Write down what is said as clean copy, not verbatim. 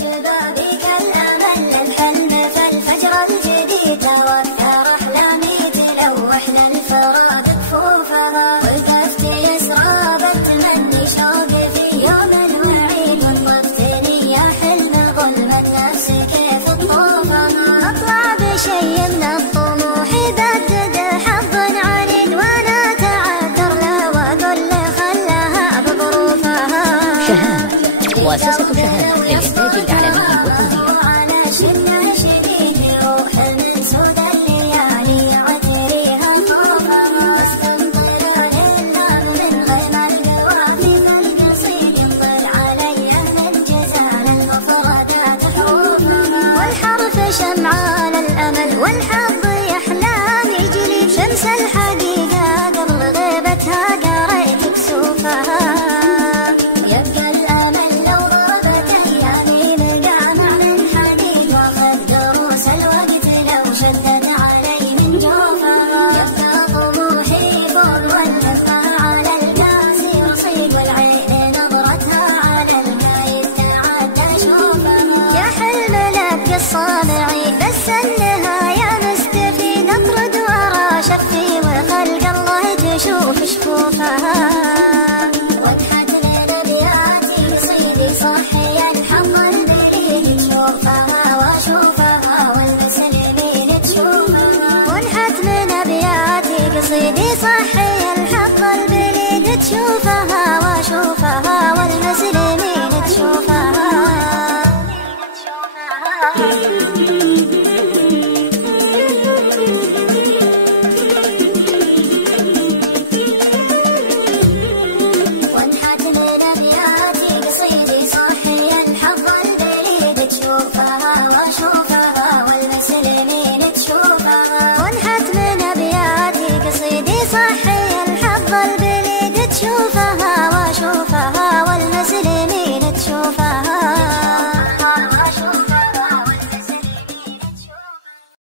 شبابي كالأمل للحلم فالفجر الجديد توثر أحلامي تلوح للفراد كفوفها وقفت يسرى بالتمني شوقي في يوم وعيد وطفتني يا حلم ظلمة نفسي كيف تطوفها أطلع بشي من الطموح بدد حظ عنيد وأنا تعذر له وأقول له خلاها بظروفها. شهاب مؤسسة شهاب للإنتاج الإعلامي والتوزيع.